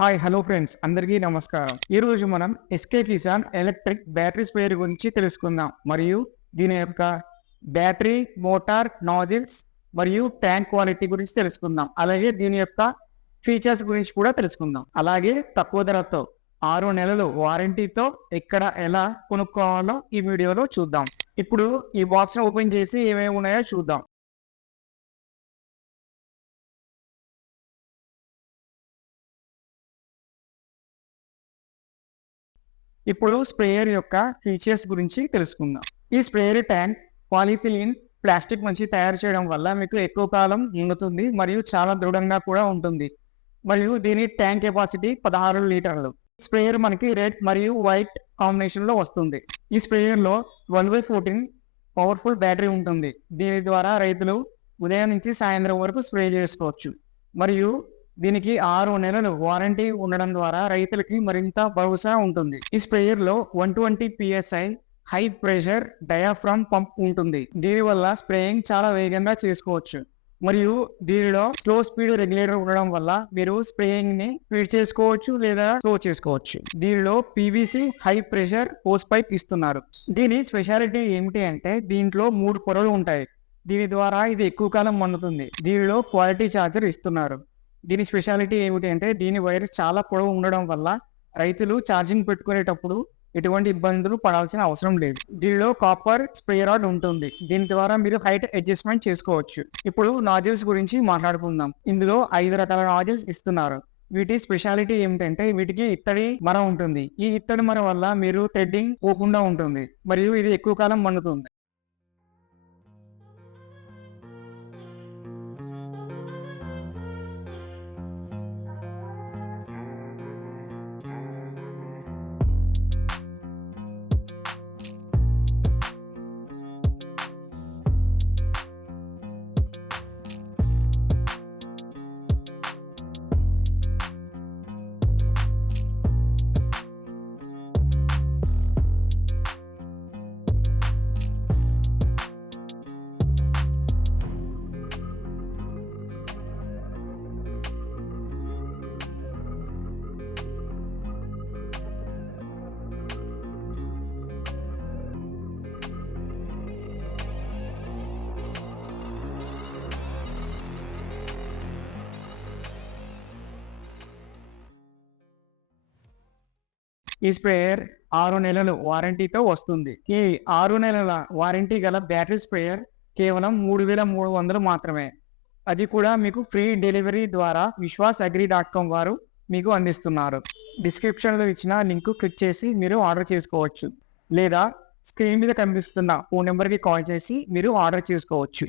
Hi hello friends అందరికీ నమస్కారం. ఈరోజు మనం SK Kisan electric battery sprayer గురించి తెలుసుకుందాం మరియు దీని యొక్క బ్యాటరీ, మోటార్, నాజిల్స్ మరియు ట్యాంక్ క్వాలిటీ గురించి తెలుసుకుందాం. అలాగే దీని యొక్క ఫీచర్స్ గురించి కూడా తెలుసుకుందాం. అలాగే తక్కువ ధరతో 6 నెలలు వారంటీతో ఎలా కొనుక్కోవాలో ఈ వీడియోలో చూద్దాం. ఇప్పుడు ఈ బాక్స్ ఓపెన్ చేసి ఏమేమి ఉన్నాయో చూద్దాం. ఇప్పుడు స్ప్రేయర్ యొక్క ఫీచర్స్ గురించి తెలుసుకుందాం. ఈ స్ప్రేయర్ ట్యాంక్ పాలిథిలిన్ ప్లాస్టిక్ నుంచి తయారు చేయడం వల్ల మీకు ఎక్కువ కాలం నిండుతుంది మరియు చాలా దృఢంగా కూడా ఉంటుంది. మరియు దీని ట్యాంక్ కెపాసిటీ 16 లీటర్లు. స్ప్రేయర్ మనకి రెడ్ మరియు వైట్ కాంబినేషన్లో వస్తుంది. ఈ స్ప్రేయర్లో 12/14 పవర్ఫుల్ బ్యాటరీ ఉంటుంది. దీని ద్వారా రైతులు ఉదయం నుంచి సాయంత్రం వరకు స్ప్రే చేసుకోవచ్చు. మరియు దీనికి 6 నెలలు వారంటీ ఉండడం ద్వారా రైతులకి మరింత భరోసా ఉంటుంది. ఈ స్ప్రేయర్ లో 120 PSI high pressure diaphragm pump ఉంటుంది. దీనివల్ల స్ప్రేయింగ్ చాలా వేగంగా చేసుకోవచ్చు. మరియు దీనిలో స్లో స్పీడ్ రెగ్యులేటర్ ఉండడం వల్ల మీరు స్ప్రేయింగ్ ని స్పీడ్ చేసుకోవచ్చు లేదా స్లో చేసుకోవచ్చు. దీనిలో PVC high pressure hose pipe ఇస్తున్నారు. దీని స్పెషాలిటీ ఏమిటి అంటే దీంట్లో 3 పొరలు ఉంటాయి. దీని ద్వారా ఇది ఎక్కువ కాలం మన్నుతుంది. దీనిలో క్వాలిటీ ఛార్జర్ ఇస్తున్నారు. దీని స్పెషాలిటీ ఏమిటి అంటే దీని వైర్ చాలా పొడవు ఉండడం వల్ల రైతులు ఛార్జింగ్ పెట్టుకునేటప్పుడు ఎటువంటి ఇబ్బందులు పడాల్సిన అవసరం లేదు. దీనిలో కాపర్ స్ప్రే రాడ్ ఉంటుంది. దీని ద్వారా మీరు హైట్ అడ్జస్ట్మెంట్ చేసుకోవచ్చు. ఇప్పుడు నాజిల్స్ గురించి మాట్లాడుకుందాం. ఇందులో 5 రకాల నాజిల్స్ ఇస్తున్నారు. వీటి స్పెషాలిటీ ఏమిటంటే వీటికి ఇత్తడి మర ఉంటుంది. ఈ ఇత్తడి మర వల్ల మీరు థ్రెడ్డింగ్ పోకుండా ఉంటుంది మరియు ఇది ఎక్కువ కాలం మన్నుతుంది. ఈ స్ప్రేయర్ 6 నెలలు వారంటీతో వస్తుంది. ఈ 6 నెలల వారంటీ గల బ్యాటరీ స్ప్రేయర్ కేవలం 3,300 మాత్రమే. అది కూడా మీకు ఫ్రీ డెలివరీ ద్వారా విశ్వాస్.agri.com వారు మీకు అందిస్తున్నారు. డిస్క్రిప్షన్లో ఇచ్చిన లింక్ క్లిక్ చేసి మీరు ఆర్డర్ చేసుకోవచ్చు లేదా స్క్రీన్ మీద కనిపిస్తున్న ఫోన్ నెంబర్కి కాల్ చేసి మీరు ఆర్డర్ చేసుకోవచ్చు.